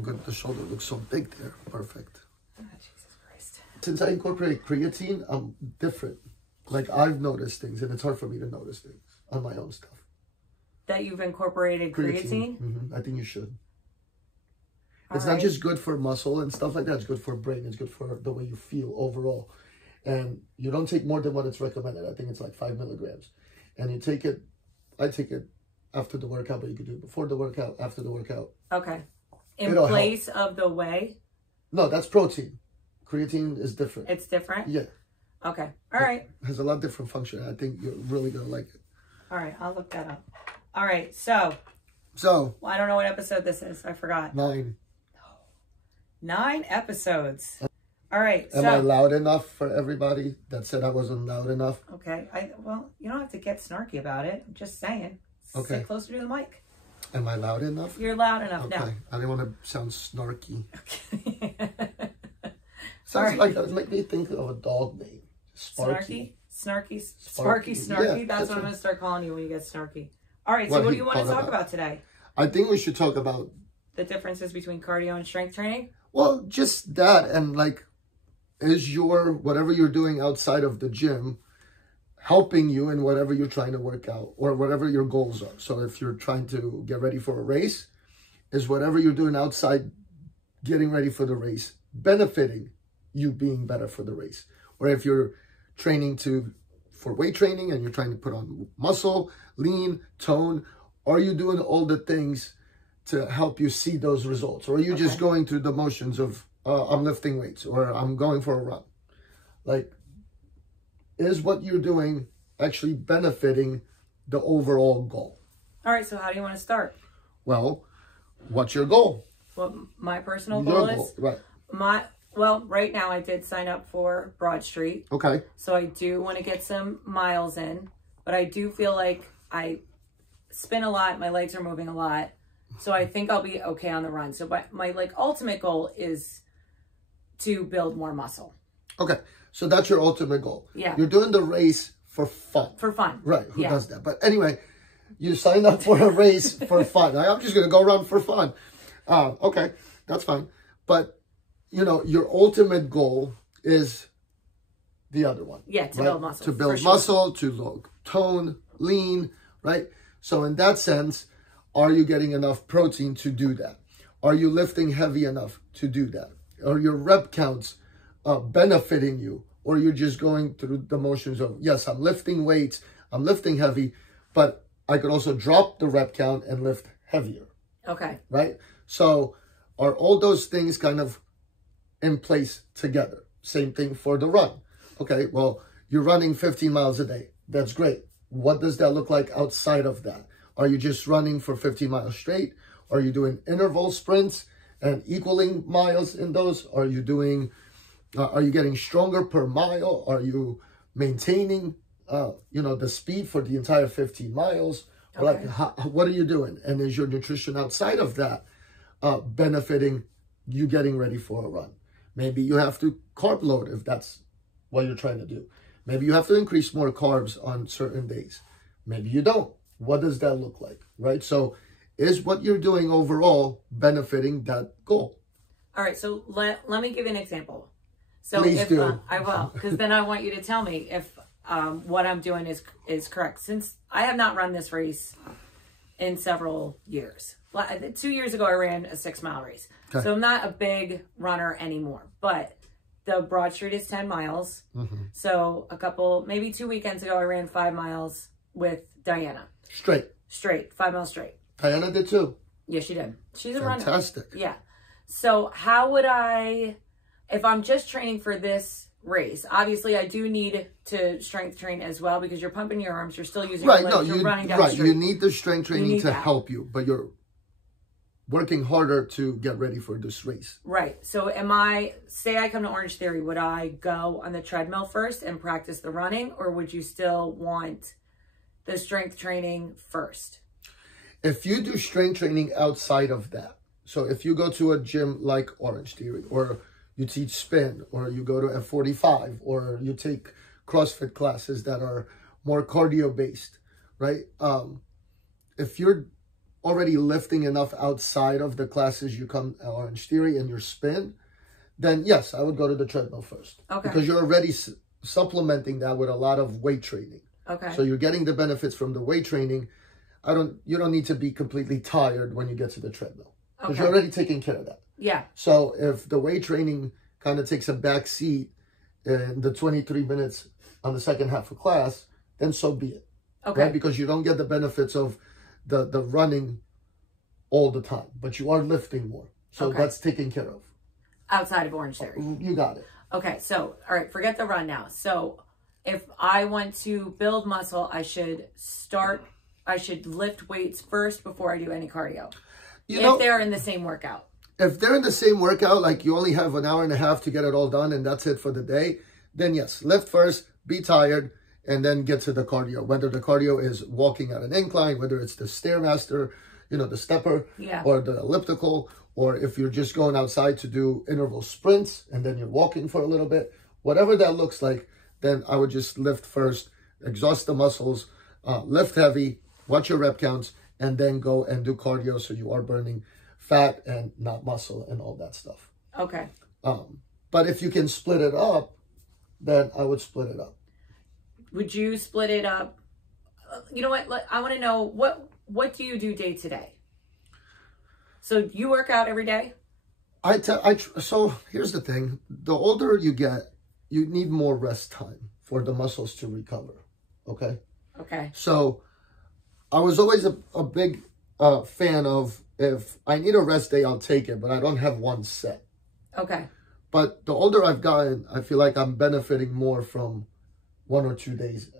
Good. The shoulder looks so big there. Perfect. Oh, Jesus Christ. Since I incorporate creatine, I'm different. Like, I've noticed things, and it's hard for me to notice things on my own stuff. That you've incorporated creatine? Mm-hmm. I think you should. All it's right. not just good for muscle and stuff like that. It's good for brain. It's good for the way you feel overall. And you don't take more than what it's recommended. I think it's like 5 milligrams. And you take it, I take it after the workout, but you could do it before the workout, after the workout. Okay. In It'll place help. of the whey? No, that's protein. Creatine is different. It's different? Yeah. Okay. All right. It has a lot different function. I think you're really going to like it. All right. I'll look that up. All right. So. Well, I don't know what episode this is. I forgot. 9. 9 episodes. All right. Am I loud enough for everybody that said I wasn't loud enough? Okay. Well, you don't have to get snarky about it. I'm just saying. Okay. Sit closer to the mic. Am I loud enough? You're loud enough okay. now. I didn't want to sound snarky. Okay. Sounds like that make me think of a dog name. Sparky. Snarky? Sparky. Snarky? Yeah, that's what I'm going to start calling you when you get snarky. All right. So what do you want to talk about today? I think we should talk about the differences between cardio and strength training. Well, just that, and like, is your whatever you're doing outside of the gym helping you in whatever you're trying to work out or whatever your goals are? So if you're trying to get ready for a race, is whatever you're doing outside getting ready for the race benefiting you being better for the race? Or if you're training for weight training and you're trying to put on muscle, lean, tone, are you doing all the things to help you see those results? Or are you just going through the motions of I'm lifting weights or I'm going for a run? Like, is what you're doing actually benefiting the overall goal? All right, so how do you want to start? Well, what's your goal? What my personal goal is? Right. Well, right now I did sign up for Broad Street. Okay. So I do want to get some miles in, but I do feel like I spin a lot, my legs are moving a lot. So I think I'll be okay on the run. So my like ultimate goal is to build more muscle. Okay. So that's your ultimate goal. Yeah. You're doing the race for fun. For fun. Right. Who does that? But anyway, you signed up for a race for fun. I'm just going to go run for fun. Okay. That's fine. But, you know, your ultimate goal is the other one. Yeah, to build muscle. To build muscle, to look tone, lean, right? So in that sense, are you getting enough protein to do that? Are you lifting heavy enough to do that? Are your rep counts benefiting you? Or you're just going through the motions of, yes, I'm lifting weights, I'm lifting heavy, but I could also drop the rep count and lift heavier. Okay. Right? So are all those things kind of in place together? Same thing for the run. Okay, well, you're running 15 miles a day. That's great. What does that look like outside of that? Are you just running for 15 miles straight? Are you doing interval sprints and equaling miles in those? Are you doing, are you getting stronger per mile? Are you maintaining, the speed for the entire 15 miles? Okay. Like, what are you doing? And is your nutrition outside of that benefiting you getting ready for a run? Maybe you have to carb load if that's what you're trying to do. Maybe you have to increase more carbs on certain days. Maybe you don't. What does that look like, right? So is what you're doing overall benefiting that goal? All right, so let me give you an example. So Please if do. I will, because then I want you to tell me if what I'm doing is correct. Since I have not run this race in several years. 2 years ago, I ran a 6-mile race. Okay. So I'm not a big runner anymore, but the Broad Street is 10 miles. Mm-hmm. So maybe 2 weekends ago, I ran 5 miles with Diana. Straight, 5 miles straight. Diana did too. Yeah, she did. She's a runner. Fantastic. Yeah. So how would if I'm just training for this race, obviously I do need to strength train as well because you're pumping your arms, you're still using your legs, you're running down the street. You need the strength training to help you, but you're working harder to get ready for this race. Right. So say I come to Orange Theory, would I go on the treadmill first and practice the running, or would you still want the strength training first? If you do strength training outside of that, so if you go to a gym like Orange Theory, or you teach spin, or you go to F45, or you take CrossFit classes that are more cardio based, right? If you're already lifting enough outside of the classes you come Orange Theory and your spin, then yes, I would go to the treadmill first. Okay. Because you're already supplementing that with a lot of weight training. Okay. So you're getting the benefits from the weight training. You don't need to be completely tired when you get to the treadmill. Because you're already taking care of that. Yeah. So if the weight training kind of takes a back seat in the 23 minutes on the second half of class, then so be it. Okay. Right? Because you don't get the benefits of the running all the time, but you are lifting more. So that's taken care of. Outside of Orange Theory. You got it. Okay. So, all right, forget the run now. So if I want to build muscle, I should lift weights first before I do any cardio. If they're in the same workout. If they're in the same workout, like you only have an hour and a half to get it all done and that's it for the day, then yes, lift first, be tired, and then get to the cardio. Whether the cardio is walking at an incline, whether it's the Stairmaster, the stepper, or the elliptical, or if you're just going outside to do interval sprints and then you're walking for a little bit, whatever that looks like, then I would just lift first, exhaust the muscles, lift heavy, watch your rep counts, and then go and do cardio so you are burning fat and not muscle and all that stuff. Okay. But if you can split it up, then I would split it up. Would you split it up? You know what? I want to know, what do you do day to day? So you work out every day? So here's the thing. The older you get, you need more rest time for the muscles to recover. Okay? Okay. So I was always a big fan of, if I need a rest day, I'll take it, but I don't have one set. Okay. But the older I've gotten, I feel like I'm benefiting more from 1 or 2 days,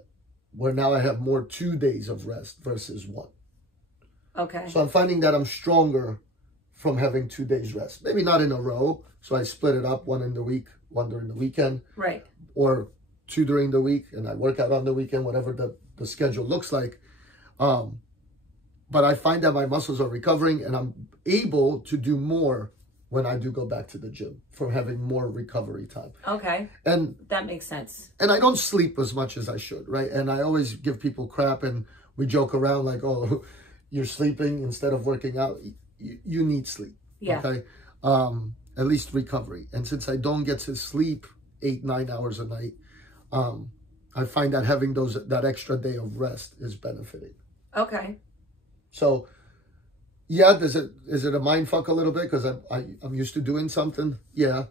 where now I have more 2 days of rest versus 1. Okay. So I'm finding that I'm stronger from having 2 days rest. Maybe not in a row. So I split it up, 1 in the week, 1 during the weekend. Right. Or 2 during the week, and I work out on the weekend, whatever the schedule looks like. But I find that my muscles are recovering and I'm able to do more when I do go back to the gym from having more recovery time. Okay. And that makes sense. And I don't sleep as much as I should, right? And I always give people crap and we joke around like, oh, you're sleeping instead of working out. You need sleep. Yeah. Okay. At least recovery. And since I don't get to sleep 8-9 hours a night, I find that having that extra day of rest is benefiting. Okay. So, yeah, is it a mind fuck a little bit because I'm used to doing something? Yeah,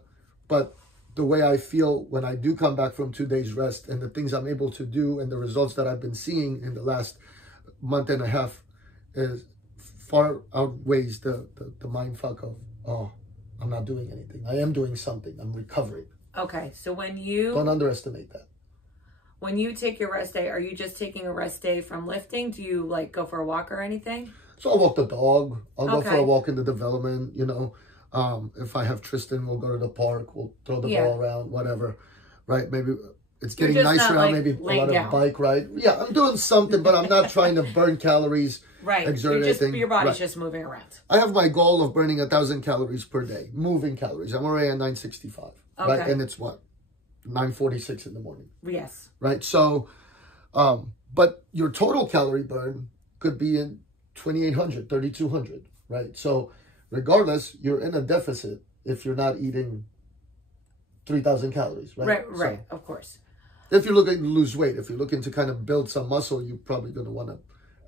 but the way I feel when I do come back from 2 days rest and the things I'm able to do and the results that I've been seeing in the last month and a half is far outweighs the mind fuck of, oh, I'm not doing anything. I am doing something. I'm recovering. Okay, so when you... Don't underestimate that. When you take your rest day, are you just taking a rest day from lifting? Do you like go for a walk or anything? So I'll walk the dog. I'll go for a walk in the development, If I have Tristan, we'll go to the park. We'll throw the ball around, whatever. Right? Maybe it's getting nicer out. Maybe a lot of bike ride. Yeah, I'm doing something, but I'm not trying to burn calories. Right. Exert anything. Your body's just moving around. I have my goal of burning 1,000 calories per day. Moving calories. I'm already at 965. Okay. Right? And it's what? 9:46 in the morning. Yes. Right. So, but your total calorie burn could be in 2,800, 3,200. Right. So, regardless, you're in a deficit if you're not eating 3,000 calories. Right. Right. So, of course. If you're looking to lose weight, if you're looking to kind of build some muscle, you're probably going to want to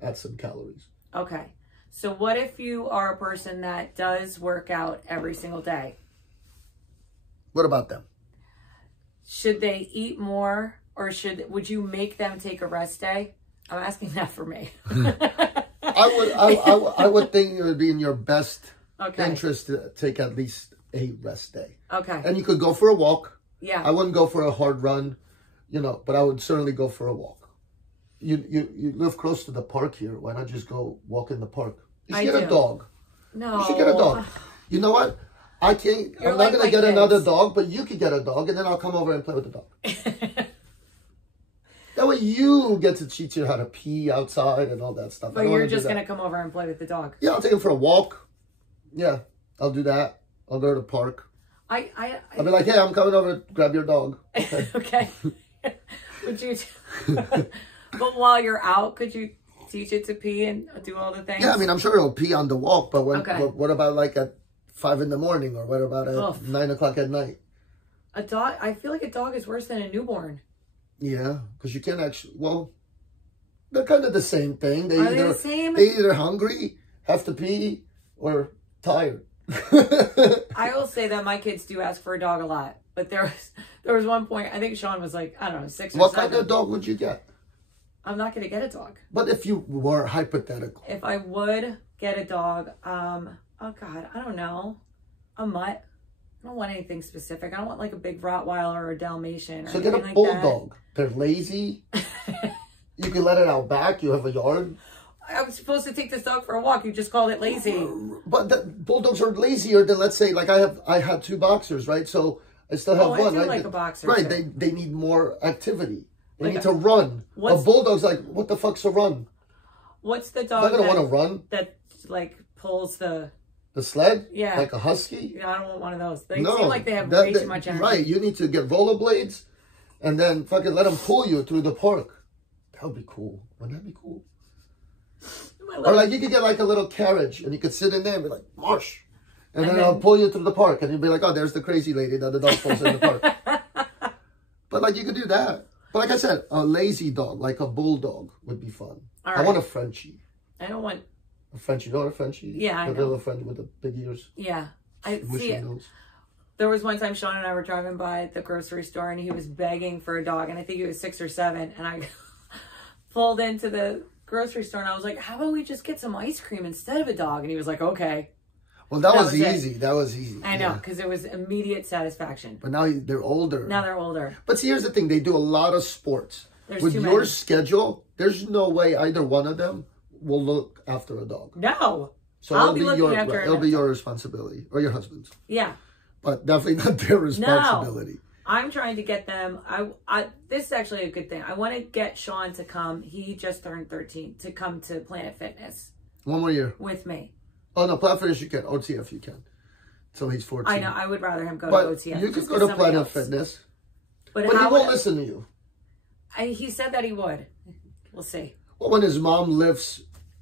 add some calories. Okay. So, what if you are a person that does work out every single day? What about them? Should they eat more, or would you make them take a rest day? I'm asking that for me. I would think it would be in your best interest to take at least a rest day. Okay. And you could go for a walk. Yeah. I wouldn't go for a hard run, but I would certainly go for a walk. You live close to the park here. Why not just go walk in the park? You should get a dog. No. You should get a dog. You know what? I'm not going to get another dog, but you could get a dog, and then I'll come over and play with the dog. That way you get to teach you how to pee outside and all that stuff. But you're just going to come over and play with the dog. Yeah, I'll take him for a walk. Yeah, I'll do that. I'll go to the park. I'll be like, hey, I'm coming over to grab your dog. Okay. Okay. Would you... But while you're out, could you Teach it to pee and do all the things? Yeah, I mean, I'm sure it'll pee on the walk, but what about like at 5 in the morning, or what about at 9 o'clock at night? A dog, I feel like a dog is worse than a newborn. Yeah, because you can't actually, well, they're kind of the same thing. Are they the same? They either hungry, have to pee, or tired. I will say that my kids do ask for a dog a lot. But there was one point, I think Sean was like, I don't know, 6 or 7. What kind of dog would you get? I'm not going to get a dog. But if you were hypothetical. If I would get a dog, oh God, I don't know. A mutt. I don't want anything specific. I don't want like a big Rottweiler or a Dalmatian or so get a like bulldog. They're lazy. You can let it out back. You have a yard. I was supposed to take this dog for a walk. You just called it lazy. But bulldogs are lazier than, let's say, like I had 2 boxers, right? So I still have one, I do right? like a boxer. Right. Too. They need more activity. They like need to run. A bulldog's like, what the fuck's a run? What's the dog that want to run? That like pulls the sled? Yeah. Like a husky? Yeah, I don't want one of those. They seem like they have way too much energy. Right. You need to get rollerblades and then fucking let them pull you through the park. That would be cool. Wouldn't that be cool? Or like you could get like a little carriage and you could sit in there and be like, marsh. And then I'll pull you through the park and you'd be like, oh, there's the crazy lady that the dog pulls in the park. But like you could do that. But like I said, a lazy dog, like a bulldog, would be fun. I want a Frenchie. I don't want a Frenchie. You know what a Frenchie? Yeah, I know. A little Frenchie with the big ears. Yeah, I see it. There was one time Sean and I were driving by the grocery store and he was begging for a dog, and I think he was 6 or 7, and I pulled into the grocery store and I was like, how about we just get some ice cream instead of a dog? And he was like, okay. Well, that was easy. That was easy. I know, because it was immediate satisfaction. But now they're older. Now they're older. But see, here's the thing. They do a lot of sports. With your schedule, there's no way either one of them will look after a dog. No. So I'll be looking after it'll be your responsibility, or your husband's. Yeah. But definitely not their responsibility. No. I'm trying to get them. This is actually a good thing. I want to get Sean to come. He just turned 13, to come to Planet Fitness. 1 more year. With me. Oh, no, Planet Fitness you can. OTF you can. Until he's 14. I know. I would rather him go to OTF. You could go to Planet Fitness. But he won't listen to you. He said that he would. We'll see. Well, when his mom lifts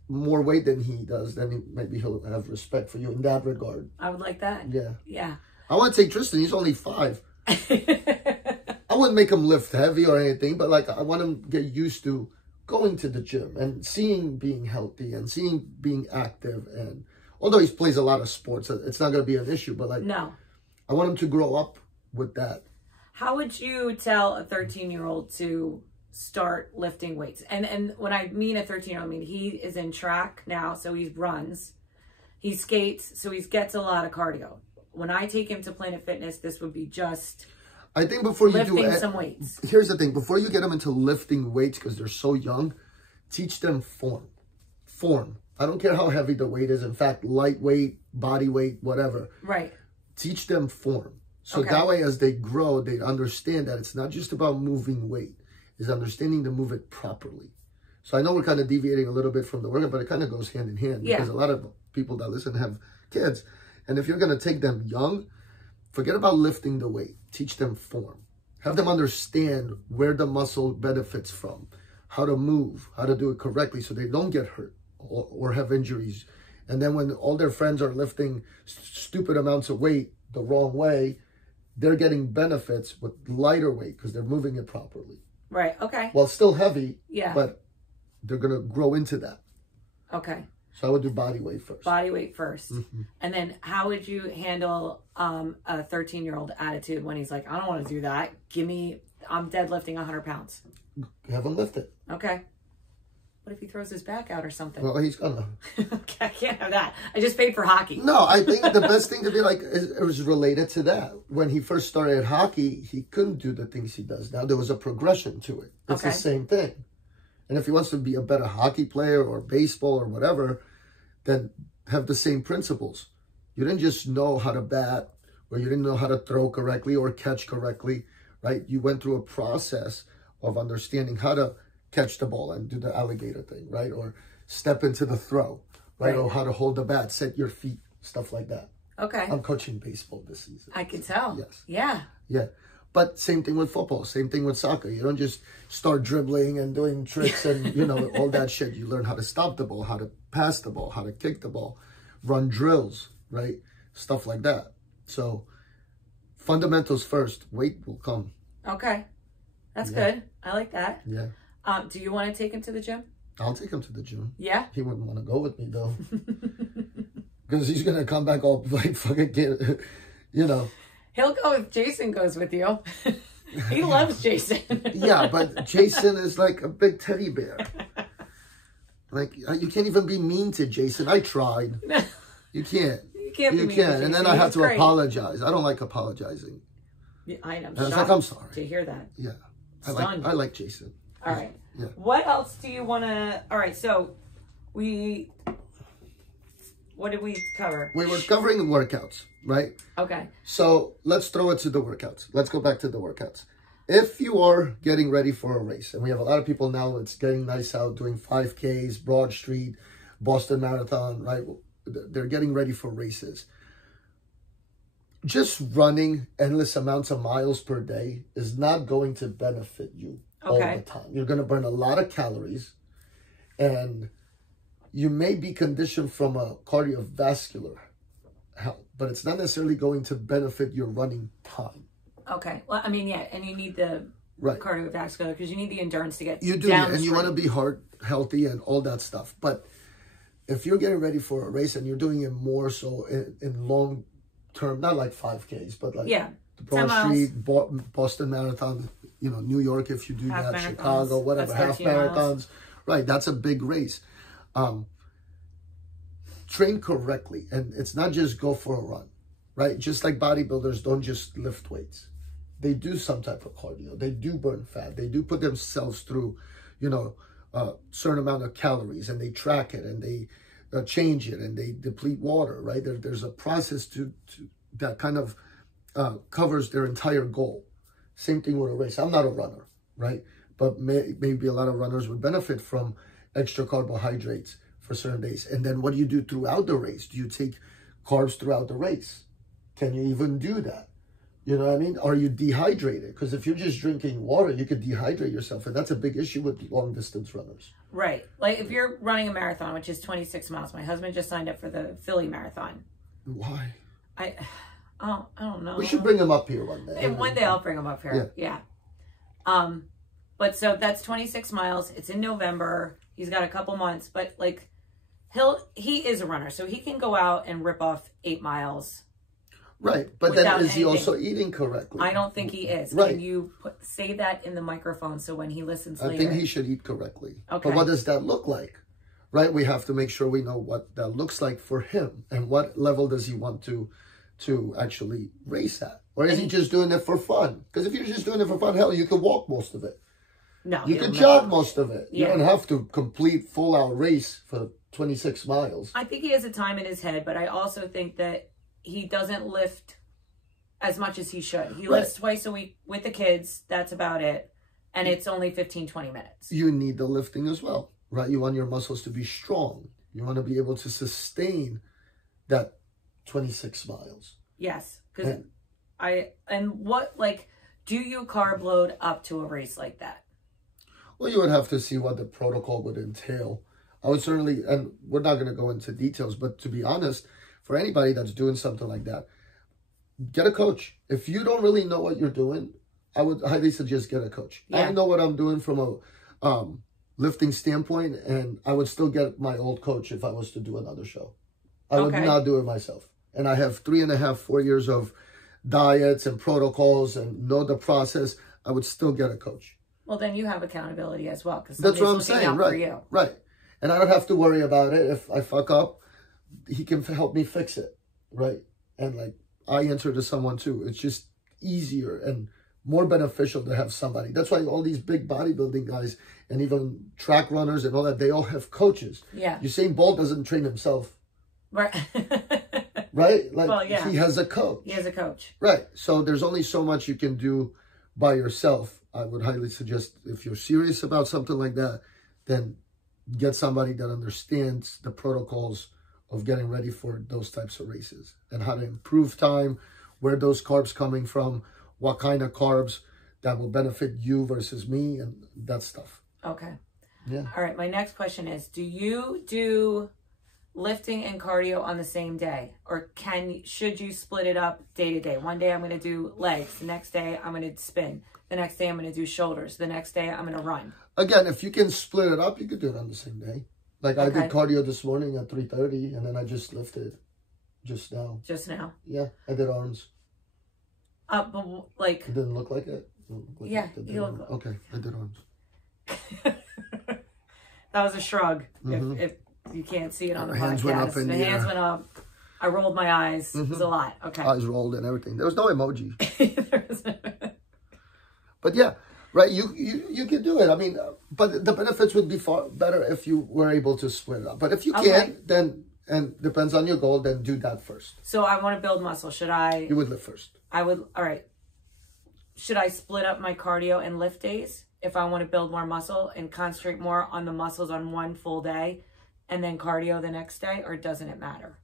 more weight than he does, then maybe he'll have respect for you in that regard. I would like that. Yeah. Yeah. I want to take Tristan. He's only 5. I wouldn't make him lift heavy or anything, but like I want him to get used to going to the gym and seeing being healthy and seeing being active. And although he plays a lot of sports, it's not going to be an issue. But like, no, I want him to grow up with that. How would you tell a 13-year-old to start lifting weights? And when I mean a 13-year-old, I mean he is in track now, so he runs, he skates, so he gets a lot of cardio. When I take him to Planet Fitness, this would be just I think before you lifting some weights. Here's the thing. Before you get them into lifting weights, because they're so young, teach them form. Form. I don't care how heavy the weight is. In fact, lightweight, body weight, whatever. Right. Teach them form. So that way, as they grow, they understand that it's not just about moving weight. It's understanding to move it properly. So I know we're kind of deviating a little bit from the workout, but it kind of goes hand in hand. Yeah. Because a lot of people that listen have kids. And if you're going to take them young, forget about lifting the weight. Teach them form. Have them understand where the muscle benefits from, how to move, how to do it correctly so they don't get hurt or have injuries. And then when all their friends are lifting stupid amounts of weight the wrong way, they're getting benefits with lighter weight because they're moving it properly. Right, okay. Well, it's still heavy, yeah, but they're going to grow into that. Okay. So I would do body weight first. Body weight first. Mm-hmm. And then how would you handle a 13-year-old attitude when he's like, I don't want to do that. I'm deadlifting 100 pounds. Have him lift it. Okay. What if he throws his back out or something? Well, he's gonna. Okay, I can't have that. I just paid for hockey. No, I think the best thing to be like, it was related to that. When he first started hockey, he couldn't do the things he does now. There was a progression to it. It's the same thing. And if he wants to be a better hockey player or baseball or whatever, then have the same principles. You didn't just know how to bat, or you didn't know how to throw correctly or catch correctly, right? You went through a process of understanding how to catch the ball and do the alligator thing, right? Or step into the throw, right? Or how to hold the bat, set your feet, stuff like that. Okay. I'm coaching baseball this season. I can tell. Yes. Yeah. Yeah. But same thing with football, same thing with soccer. You don't just start dribbling and doing tricks and, you know, all that shit. You learn how to stop the ball, how to pass the ball, how to kick the ball, run drills, right? Stuff like that. So fundamentals first, weight will come. Okay. That's good. I like that. Yeah. Do you want to take him to the gym? I'll take him to the gym. Yeah? He wouldn't want to go with me, though. Because he's going to come back all like fucking, you know. He'll go if Jason goes with you. He loves Jason. Yeah, but Jason is like a big teddy bear. Like, you can't even be mean to Jason. I tried. You can't. You can't be mean to Jason. And then I have to apologize. I don't like apologizing. Yeah, I know. I was like, I'm sorry. To hear that. Yeah. I like Jason. All right. Yeah. What else do you want to... All right, so what did we cover? We were covering the workouts, right? Okay. So let's throw it to the workouts. Let's go back to the workouts. If you are getting ready for a race, and we have a lot of people now, it's getting nice out doing 5Ks, Broad Street, Boston Marathon, right? They're getting ready for races. Just running endless amounts of miles per day is not going to benefit you all the time. You're going to burn a lot of calories, and you may be conditioned from a cardiovascular health, but it's not necessarily going to benefit your running time. Okay. Well, I mean, yeah, and you need the cardiovascular because you need the endurance to get you do, and you want to be heart healthy and all that stuff. But if you're getting ready for a race and you're doing it more so in long term, not like 5Ks, but like the Broad Street, Boston Marathon, you know, New York, if you do that, Chicago, whatever, half marathons, right? That's a big race. Train correctly, and it's not just go for a run, right? Just like bodybuilders don't just lift weights. They do some type of cardio. They do burn fat. They do put themselves through, you know, a certain amount of calories, and they track it, and they change it, and they deplete water, right? There's a process to that kind of covers their entire goal. Same thing with a race. I'm not a runner, right? But maybe a lot of runners would benefit from extra carbohydrates for certain days. And then what do you do throughout the race? Do you take carbs throughout the race? Can you even do that? You know what I mean? Are you dehydrated? Because if you're just drinking water, you could dehydrate yourself. And that's a big issue with long distance runners. Right. Like if you're running a marathon, which is 26 miles. My husband just signed up for the Philly Marathon. Why? I don't know. We should bring him up here one day. And one day I'll bring him up here. Yeah. But so that's 26 miles. It's in November. He's got a couple months, but like he is a runner, so he can go out and rip off 8 miles. Right, but then is he also eating correctly? I don't think he is. Right. Can you say that in the microphone so when he listens later? I think he should eat correctly. Okay. But what does that look like? Right, we have to make sure we know what that looks like for him and what level does he want to actually race at, or is he just doing it for fun? Because if you're just doing it for fun, hell, you could walk most of it. No, you could jog most of it. You don't have to complete full-out race for 26 miles. I think he has a time in his head, but I also think that he doesn't lift as much as he should. He lifts twice a week with the kids. That's about it. And it's only 15, 20 minutes. You need the lifting as well, right? You want your muscles to be strong. You want to be able to sustain that 26 miles. Yes. Because do you carb load up to a race like that? Well, you would have to see what the protocol would entail. I would certainly, and we're not going to go into details, but to be honest, for anybody that's doing something like that, get a coach. If you don't really know what you're doing, I would highly suggest get a coach. Yeah. I know what I'm doing from a lifting standpoint, and I would still get my old coach if I was to do another show. I would not do it myself. And I have 3.5, 4 years of diets and protocols and know the process. I would still get a coach. Well, then you have accountability as well. Because that's what I'm saying, right? Right. And I don't have to worry about it. If I fuck up, he can help me fix it, right? And like I answer to someone too. It's just easier and more beneficial to have somebody. That's why all these big bodybuilding guys and even track runners and all that, they all have coaches. Yeah. Usain Bolt doesn't train himself. Right. Right? Like well, yeah. He has a coach. He has a coach. Right. So there's only so much you can do by yourself. I would highly suggest if you're serious about something like that, then get somebody that understands the protocols of getting ready for those types of races and how to improve time, where those carbs coming from, what kind of carbs that will benefit you versus me and that stuff. Okay. Yeah. All right. My next question is, do you do lifting and cardio on the same day, or should you split it up day to day? One day I'm going to do legs. The next day I'm going to spin. The next day I'm going to do shoulders. The next day I'm going to run. Again, if you can split it up, you could do it on the same day. Like I did cardio this morning at 3:30, and then I just lifted just now. Just now? Yeah, I did arms. But like... It didn't look like it? Yeah, you look... Okay, I did arms. That was a shrug. If you can't see it on the podcast. Went up in the hands went up. I rolled my eyes. It was a lot. Okay. Eyes rolled and everything. There was no emoji. But yeah, right. You can do it. I mean, but the benefits would be far better if you were able to split it up. But if you can't, then, and depends on your goal, then do that first. So I want to build muscle. Should I? You would lift first. I would. All right. Should I split up my cardio and lift days if I want to build more muscle and concentrate more on the muscles on one full day and then cardio the next day, or doesn't it matter?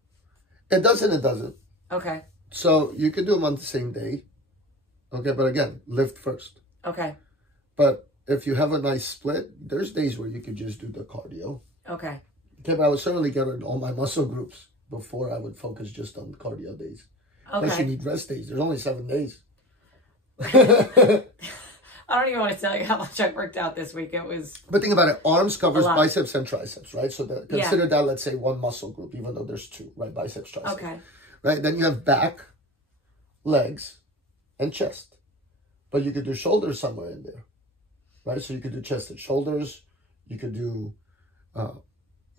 It doesn't. It doesn't. Okay. So you can do them on the same day. Okay, but again, lift first. Okay. But if you have a nice split, there's days where you could just do the cardio. Okay. Okay, but I would certainly get in all my muscle groups before I would focus just on cardio days. Okay. Plus you need rest days. There's only 7 days. I don't even want to tell you how much I worked out this week. It was... But think about it. Arms covers biceps and triceps, right? So consider that, let's say, one muscle group, even though there's 2, right? Biceps, triceps. Okay. Right? Then you have back, legs, and chest. But you could do shoulders somewhere in there, right? So you could do chest and shoulders. You could do, a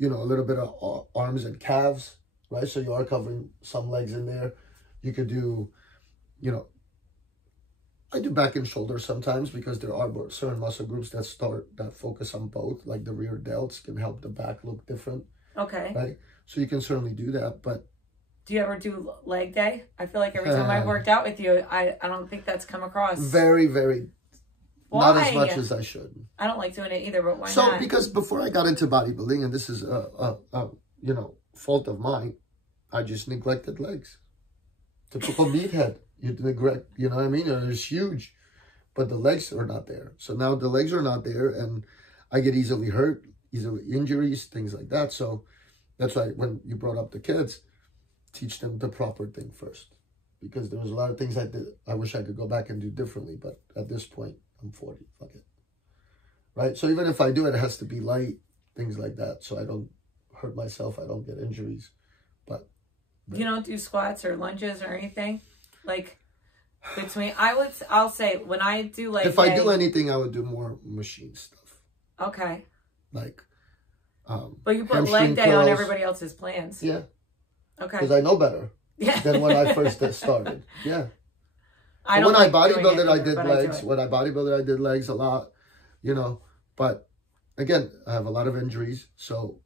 little bit of arms and calves, right? So you are covering some legs in there. You could do, I do back and shoulders sometimes because there are certain muscle groups that focus on both, like the rear delts can help the back look different. Okay. Right? So you can certainly do that, but... Do you ever do leg day? I feel like every time I've worked out with you, I don't think that's come across. Very, very... Why? Not as much as I should. I don't like doing it either, but why not? So, because before I got into bodybuilding, and this is a fault of mine, I just neglected legs. Typical meathead. You neglect, you know what I mean? And it's huge, but the legs are not there. So now the legs are not there, and I get easily hurt, easily injuries, things like that. So that's why when you brought up the kids, teach them the proper thing first, because there was a lot of things I did. I wish I could go back and do differently, but at this point, I'm 40. Fuck it. Right? So even if I do it, it has to be light, things like that, so I don't hurt myself, I don't get injuries. But you don't do squats or lunges or anything? Like I'll say when I do if I do anything, I would do more machine stuff. Okay. Like, but you put leg day on everybody else's plans. Yeah. Okay. Because I know better. Yeah. Than when I first started. Yeah. When I bodybuilded, I did legs. When I bodybuilded, I did legs a lot. But again, I have a lot of injuries, so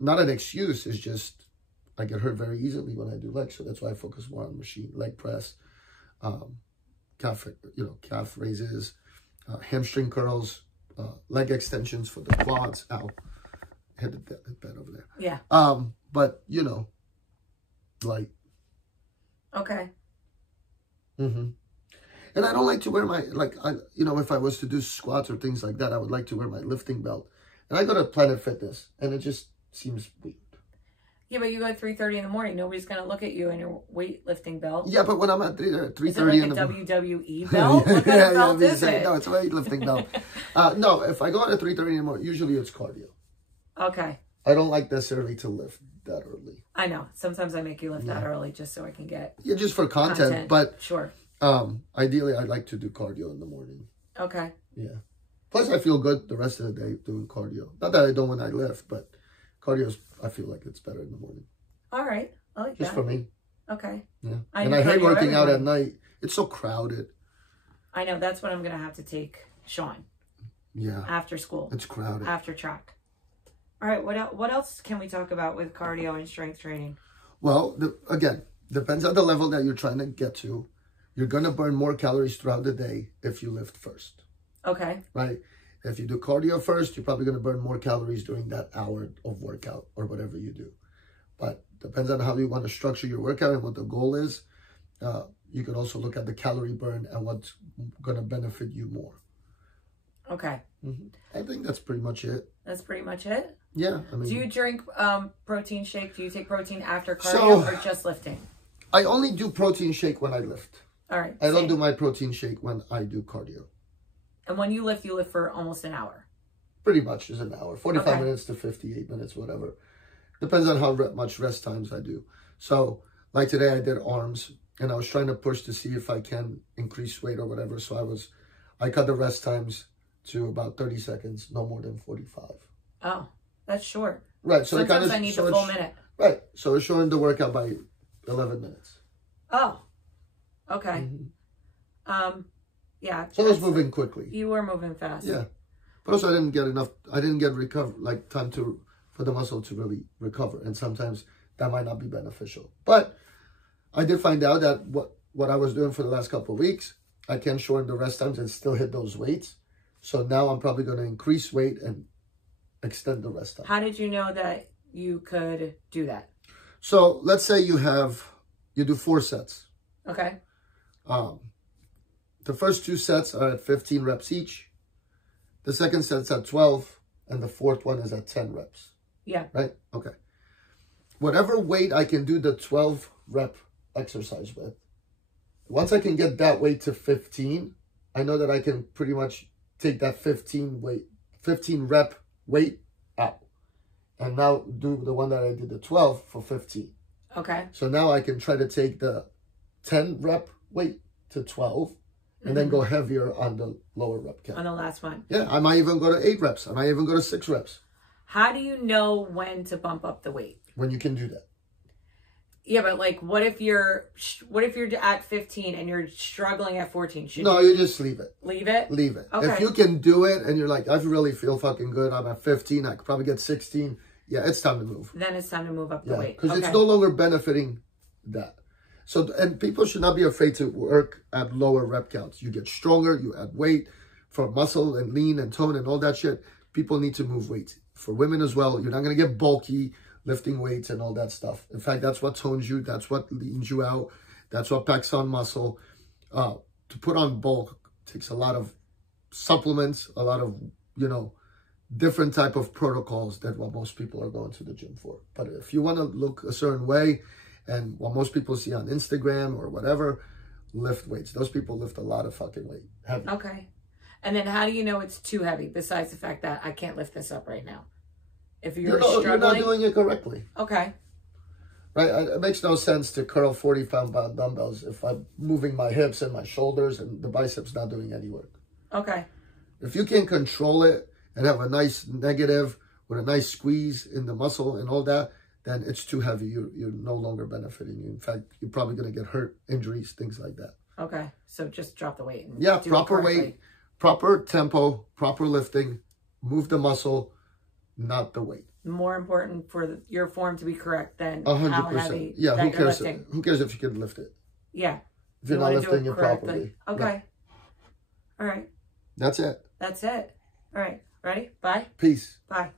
not an excuse. It's just I get hurt very easily when I do legs, so that's why I focus more on machine, leg press, calf raises, hamstring curls, leg extensions for the quads. Ow, hit the bed over there. Yeah. But light. Okay. Mm-hmm. And I don't like to wear my if I was to do squats or things like that, I would like to wear my lifting belt. And I go to Planet Fitness, and it just seems weird. Yeah, but you go at 3:30 in the morning. Nobody's going to look at you in your weightlifting belt. Yeah, but when I'm at 3:30 is it like in the morning. WWE belt? What kind of belt is it? No, it's a weightlifting belt. No, if I go at 3:30 in the morning, usually it's cardio. Okay. I don't like necessarily to lift that early. I know. Sometimes I make you lift that early just so I can get... Yeah, just for content. But sure. Ideally, I'd like to do cardio in the morning. Okay. Yeah. Plus, I feel good the rest of the day doing cardio. Not that I don't when I lift, but cardio, I feel like it's better in the morning. All right. I like that. Just for me. Okay. Yeah. And I hate working out at night. It's so crowded. I know. That's what I'm going to have to take Sean. Yeah. After school. It's crowded. After track. All right. What else can we talk about with cardio and strength training? Well, again, depends on the level that you're trying to get to. You're going to burn more calories throughout the day if you lift first. Okay. Right? If you do cardio first, you're probably going to burn more calories during that hour of workout or whatever you do. But depends on how you want to structure your workout and what the goal is. You can also look at the calorie burn and what's going to benefit you more. Okay. I think that's pretty much it. That's pretty much it? Yeah. I mean, do you drink protein shake? Do you take protein after cardio or just lifting? I only do protein shake when I lift. All right. I don't do my protein shake when I do cardio. And when you lift for almost an hour? Pretty much is an hour. 45 minutes to 58 minutes, whatever. Depends on how much rest times I do. So, like today I did arms, and I was trying to push to see if I can increase weight or whatever. So I cut the rest times to about 30 seconds, no more than 45. Oh, that's short. Right. So sometimes I need the full minute. Right. So it's shortened the workout by 11 minutes. Oh, okay. Yeah. So I was moving quickly. You were moving fast. Yeah. But also I didn't get time for the muscle to really recover. And sometimes that might not be beneficial. But I did find out that what I was doing for the last couple of weeks, I can shorten the rest times and still hit those weights. So now I'm probably going to increase weight and extend the rest time. How did you know that you could do that? So let's say you do 4 sets. Okay. The first 2 sets are at 15 reps each. The second set's at 12, and the fourth one is at 10 reps. Yeah. Right? Okay. Whatever weight I can do the 12 rep exercise with, once I can get that weight to 15, I know that I can pretty much take that 15 rep weight out. And now do the one that I did the 12 for 15. Okay. So now I can try to take the 10 rep weight to 12 and then go heavier on the lower rep count. On the last one. Yeah, I might even go to 8 reps. I might even go to 6 reps. How do you know when to bump up the weight? When you can do that. Yeah, but like, what if you're at 15 and you're struggling at 14? No, you just leave it. Leave it? Leave it. Okay. If you can do it and you're like, I really feel fucking good. I'm at 15. I could probably get 16. Yeah, it's time to move. Then it's time to move up the weight. Because it's no longer benefiting that. So, and people should not be afraid to work at lower rep counts. You get stronger, you add weight for muscle and lean and tone and all that shit. People need to move weight. For women as well, you're not going to get bulky lifting weights and all that stuff. In fact, that's what tones you. That's what leans you out. That's what packs on muscle. To put on bulk takes a lot of supplements, a lot of, different type of protocols than what most people are going to the gym for. But if you want to look a certain way, and what most people see on Instagram or whatever, lift weights. Those people lift a lot of fucking weight. Heavy. Okay. And then how do you know it's too heavy, besides the fact that I can't lift this up right now? If you're struggling... You're not doing it correctly. Okay. Right? It makes no sense to curl 40-pound dumbbells if I'm moving my hips and my shoulders and the biceps not doing any work. Okay. If you can control it and have a nice negative with a nice squeeze in the muscle and all that, then it's too heavy. You're no longer benefiting you. In fact, you're probably going to get hurt, injuries, things like that. Okay. So just drop the weight. And yeah, proper weight, proper tempo, proper lifting, move the muscle, not the weight. More important for your form to be correct than 100%. how heavy yeah, that who cares? you're lifting. Who cares if you can lift it? Yeah. If you're not lifting it properly. Okay. Right. All right. That's it. That's it. All right. Ready? Bye. Peace. Bye.